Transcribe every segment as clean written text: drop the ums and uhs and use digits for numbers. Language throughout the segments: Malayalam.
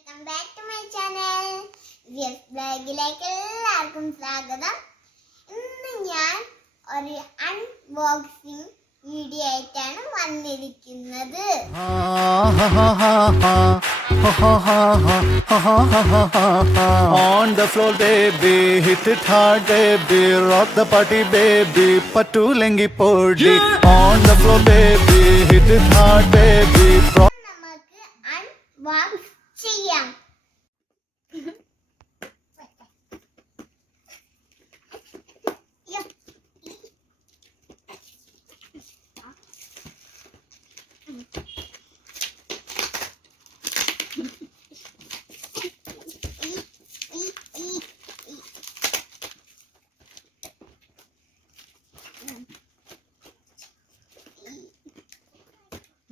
Welcome back to my channel. VS ബ്ലോഗിലേക്ക് എല്ലാവർക്കും സ്വാഗതം. ഇന്ന് ഞാൻ ഒരു അൺബോക്സിംഗ് വീഡിയോ ആയിട്ടാണ് വന്നിരിക്കുന്നത്. On the floor baby, hit it hard baby, rock the party baby, pattu lengi podi. On the floor baby, hit it hard baby. നമുക്ക് അൺബോക്സ് ചെയ്യാം.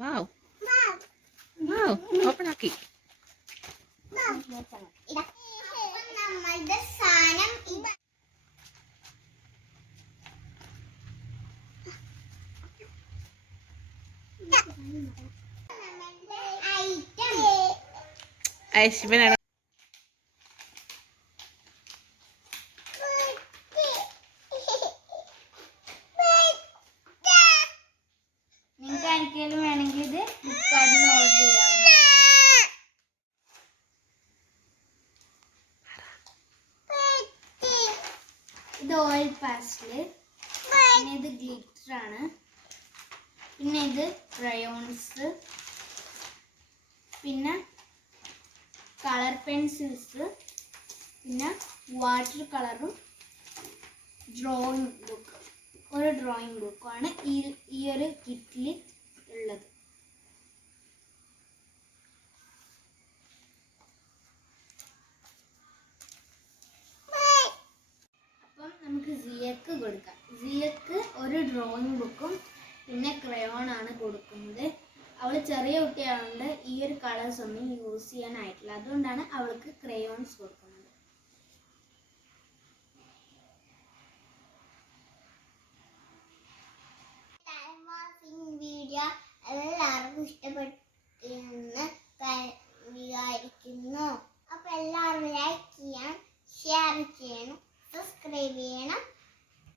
Wow. Wow. Open ആക്കി. നമ്മളുടെ സാധനം ഐശ്വര്യ നിങ്ങൾക്ക് ആർക്കെങ്കിലും വേണമെങ്കിൽ ഇത് ഫ്ലിപ്കാർട്ടിൽ ഓർഡർ ചെയ്യാം. ഇത് ഓയിൽ പാസ്റ്റല്, പിന്നെ ഇത് ഗ്ലിറ്റർ ആണ്, പിന്നെ ഇത് ക്രയോൺസ്, പിന്നെ കളർ പെൻസിൽസ്, പിന്നെ വാട്ടർ കളറും ഡ്രോയിങ് ബുക്ക്. ഒരു ഡ്രോയിങ് ബുക്കാണ് ഈ ഒരു കിറ്റിൽ ഉള്ളത്. അപ്പം നമുക്ക് സിയക്ക് കൊടുക്കാം. സിയക്ക് ഒരു ഡ്രോയിങ് ബുക്കും പിന്നെ ക്രയോൺ ആണ് കൊടുക്കുന്നത്. അവൾ ചെറിയ കുട്ടിയായതുകൊണ്ട് ഈ ഒരു കളേഴ്സ് ഒന്നും യൂസ് ചെയ്യാനായിട്ടില്ല, അതുകൊണ്ടാണ് അവൾക്ക് ക്രയോൺസ് കൊടുക്കുന്നത്.